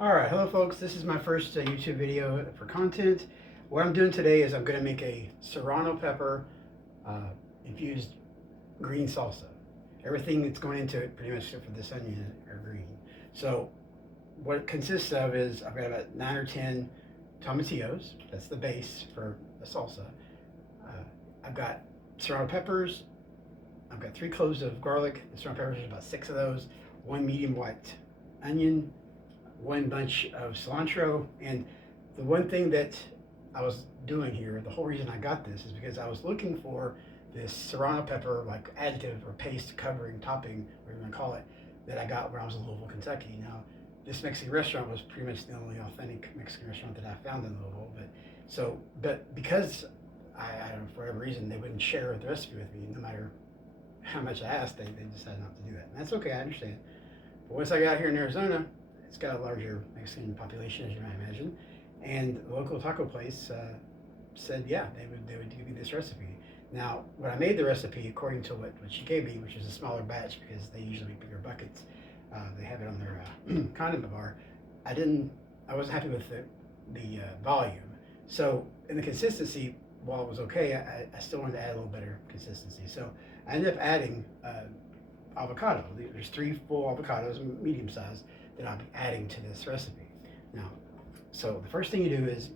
Alright, hello folks, this is my first YouTube video for content. What I'm doing today is I'm going to make a Serrano pepper infused green salsa. Everything that's going into it pretty much except for this onion are green. So what it consists of is I've got about 9 or 10 tomatillos, that's the base for a salsa. I've got Serrano peppers, I've got 3 cloves of garlic, the Serrano peppers are about 6 of those, 1 medium white onion, 1 bunch of cilantro. And the one thing that I was doing here, the whole reason I got this is because I was looking for this Serrano pepper like additive or paste covering topping, whatever you want to call it, that I got when I was in Louisville, Kentucky. Now this Mexican restaurant was pretty much the only authentic Mexican restaurant that I found in Louisville, but because I don't know, for whatever reason they wouldn't share the recipe with me, no matter how much I asked, they decided not to do that. And that's okay, I understand. But once I got here in Arizona, it's got a larger Mexican population, as you might imagine, and the local taco place said, yeah, they would give me this recipe. Now, when I made the recipe, according to what she gave me, which is a smaller batch because they usually make bigger buckets, they have it on their condiment bar. I wasn't happy with the volume. So, in the consistency, while it was okay, I still wanted to add a little better consistency. So, I ended up adding avocado. There's 3 full avocados, medium size, that I'll be adding to this recipe. Now, so the first thing you do is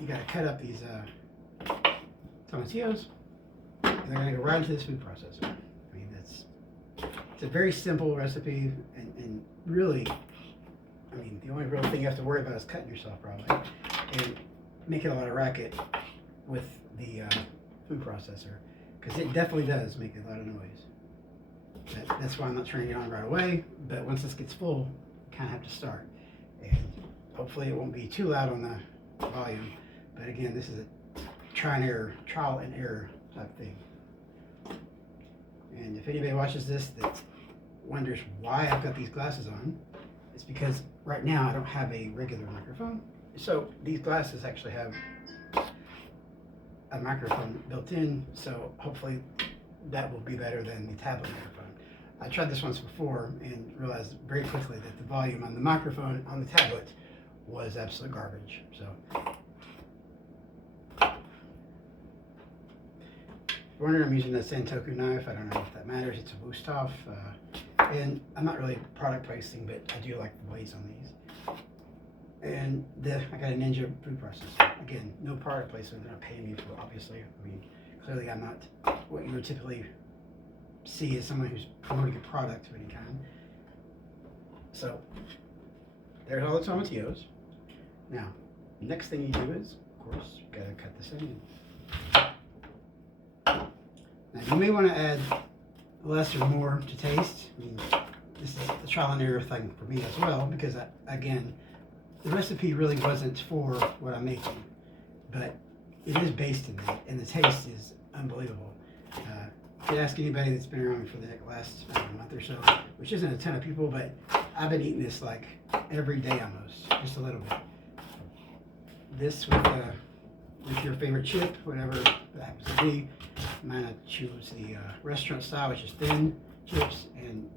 you got to cut up these tomatillos, and they're going to go right into this food processor. I mean, it's a very simple recipe, and really, I mean, the only real thing you have to worry about is cutting yourself probably, and making a lot of racket with the food processor, because it definitely does make a lot of noise. That's why I'm not turning it on right away, but once this gets full, you kind of have to start. And hopefully it won't be too loud on the volume, but again, this is a trial and error type thing. And if anybody watches this that wonders why I've got these glasses on, it's because right now I don't have a regular microphone. So these glasses actually have a microphone built in, so hopefully that will be better than the tablet microphone. I tried this once before and realized very quickly that the volume on the microphone on the tablet was absolute garbage. So, if you're wondering, I'm using a Santoku knife. I don't know if that matters. It's a Wusthof, and I'm not really product placing, but I do like the blades on these. And I got a Ninja food processor. Again, no product placement. They're not paying me for, obviously. I mean, clearly I'm not what you would typically see as someone who's promoting a product of any kind. So there's all the tomatillos. Now, the next thing you do is, of course, you gotta cut this onion. Now you may want to add less or more to taste. I mean, this is a trial and error thing for me as well, because again, the recipe really wasn't for what I'm making, but it is based in that, and the taste is unbelievable. If you ask anybody that's been around me for the last month or so, which isn't a ton of people, but I've been eating this like every day almost, just a little bit. This with your favorite chip, whatever that happens to be. Mine, I choose the restaurant style, which is thin chips, and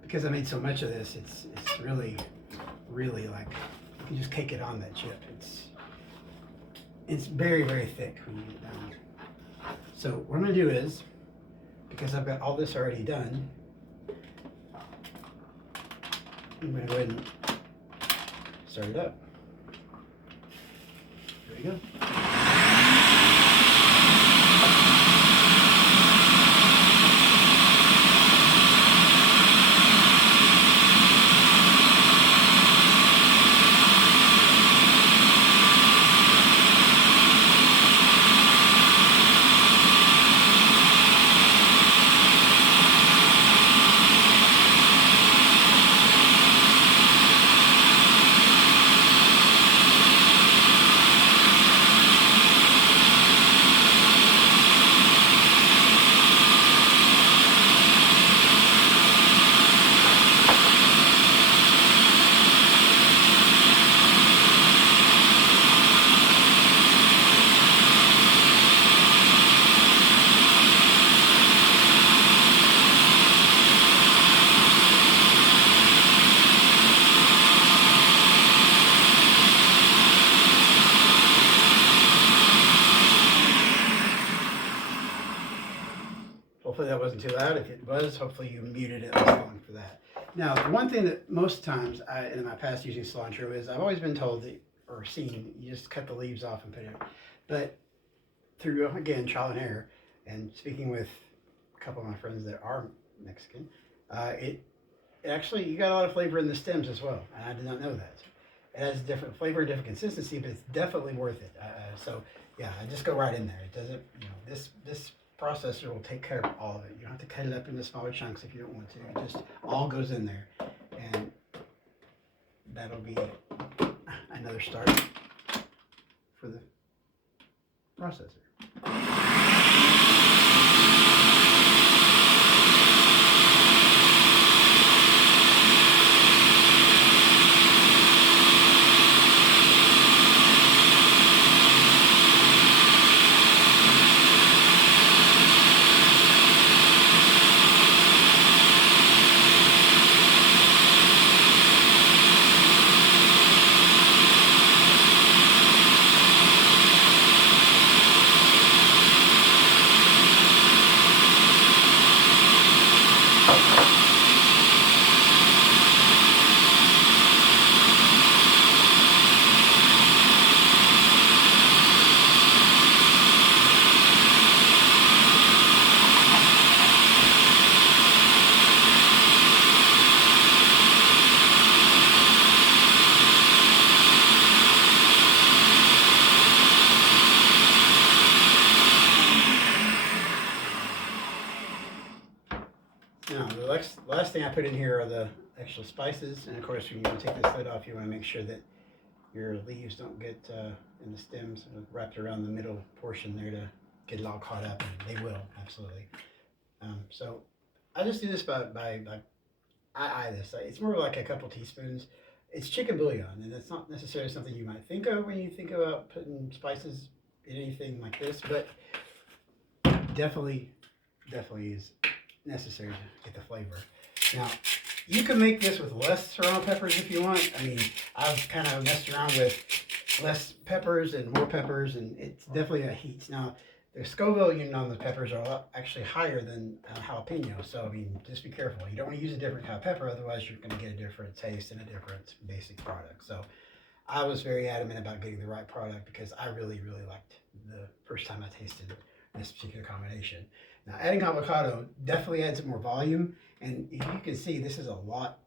because I made so much of this, it's really like you can just cake it on that chip. It's very, very thick when you get it done. So what I'm going to do is, because I've got all this already done, I'm going to go ahead and start it up. There you go. that wasn't too loud. If it was, hopefully you muted it less long for that. Now, the one thing that most times in my past using cilantro is I've always been told that, or seen, you just cut the leaves off and put it. But through, again, trial and error, and speaking with a couple of my friends that are Mexican, it actually, you got a lot of flavor in the stems as well, and I did not know that. It has different flavor, different consistency, but it's definitely worth it. So yeah, I just go right in there. It doesn't, this processor will take care of all of it. You don't have to cut it up into smaller chunks if you don't want to. It just all goes in there, and that'll be another start for the processor. Now, the last thing I put in here are the actual spices, and of course, when you take this lid off, you want to make sure that your leaves don't get in the stems wrapped around the middle portion there to get it all caught up, and they will, absolutely. So I just do this by I eye this. It's more like a couple teaspoons. It's chicken bouillon, and it's not necessarily something you might think of when you think about putting spices in anything like this, but definitely is necessary to get the flavor. Now, you can make this with less serrano peppers if you want. I mean, I've kind of messed around with less peppers and more peppers, and it's definitely a heat. Now, the Scoville unit on the peppers are a lot actually higher than jalapeno, so I mean, just be careful. You don't want to use a different kind of pepper, otherwise you're going to get a different taste and a different basic product. So I was very adamant about getting the right product because I really liked the first time I tasted this particular combination. Now, adding avocado definitely adds more volume, and you can see this is a lot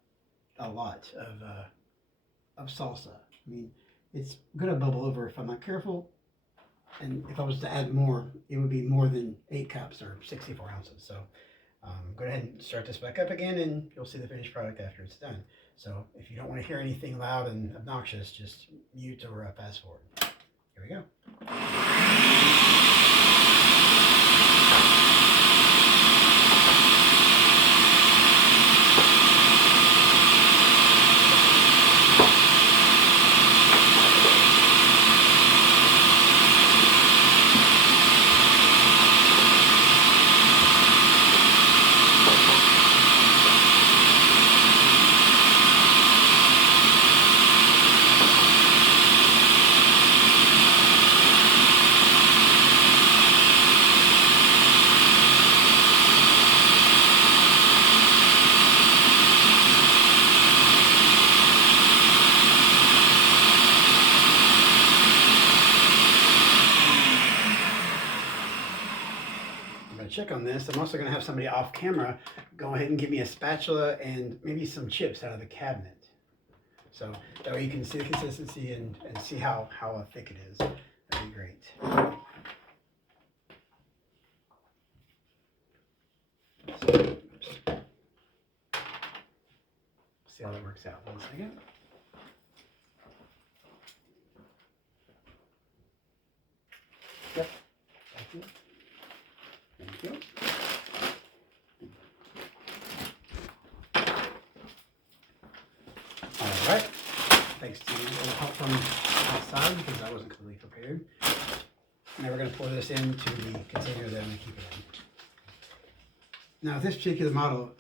of salsa. I mean, it's gonna bubble over if I'm not careful, and if I was to add more, it would be more than 8 cups or 64 ounces. So go ahead and start this back up again, and you'll see the finished product after it's done. So if you don't want to hear anything loud and obnoxious, just mute or fast forward. Here we go. Check on this. I'm also going to have somebody off camera go ahead and give me a spatula and maybe some chips out of the cabinet. So that way you can see the consistency and see how thick it is. That'd be great. So, see how that works out. 1 second. Yep. Thank you. Thank you. All right. Thanks to a little help from outside because I wasn't completely prepared. Now we're going to pour this into the container that I'm going to keep it in. Now, with this particular model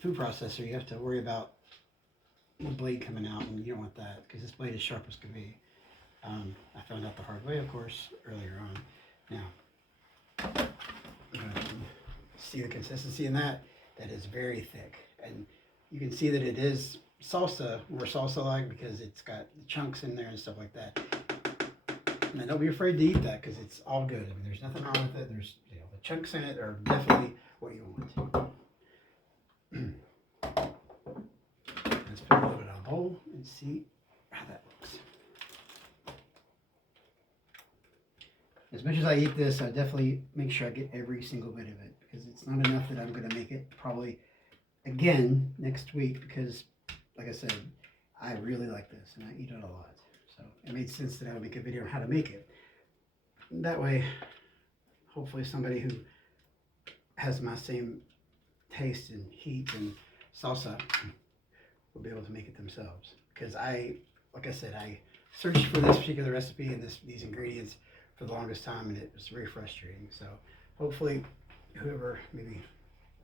food processor, you have to worry about the blade coming out, and you don't want that because this blade is sharp as can be. I found out the hard way, of course, earlier on. Now, I'm going to see the consistency in that. That is very thick. And you can see that it is salsa, more salsa-like, because it's got the chunks in there and stuff like that. And then don't be afraid to eat that, because it's all good. I mean, there's nothing wrong with it. There's, you know, the chunks in it are definitely what you want. Let's put a little bit on a bowl and see how that looks. As much as I eat this, I definitely make sure I get every single bit of it, because it's not enough that I'm going to make it probably again next week, because like I said, I really like this and I eat it a lot. So it made sense that I would make a video on how to make it. That way, hopefully somebody who has my same taste and heat and salsa will be able to make it themselves. Because like I said, I searched for this particular recipe and these ingredients for the longest time, and it was very frustrating. So hopefully whoever, maybe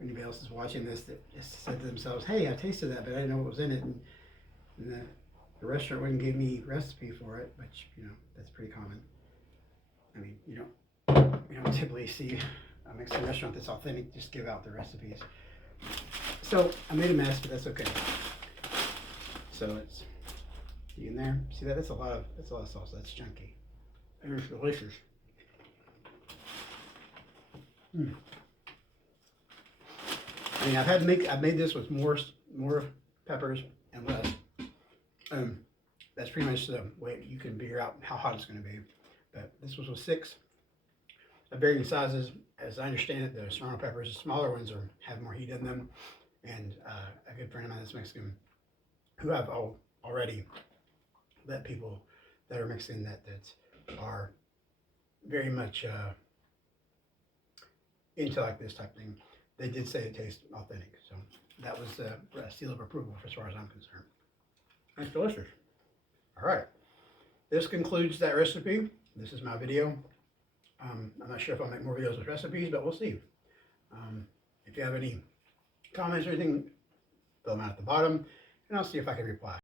anybody else is watching this, that just said to themselves, hey, I tasted that, but I didn't know what was in it, and the restaurant wouldn't give me recipe for it, which, you know, that's pretty common. I mean, you don't typically see a Mexican restaurant that's authentic just give out the recipes. So I made a mess, but that's okay. So it's, you in there, see that? That's a lot of salsa. That's chunky. And it's delicious. I mean, I've made this with more peppers and less. That's pretty much the way you can figure out how hot it's going to be. But this was with 6 of varying sizes. As I understand it, the Serrano peppers, the smaller ones, have more heat in them. And a good friend of mine that's Mexican, who I've already let people that are Mexican that are very much into like this type of thing, they did say it tastes authentic. So that was a seal of approval as far as I'm concerned. It's delicious. All right. This concludes that recipe. This is my video. I'm not sure if I'll make more videos with recipes, but we'll see. If you have any comments or anything, fill them out at the bottom, and I'll see if I can reply.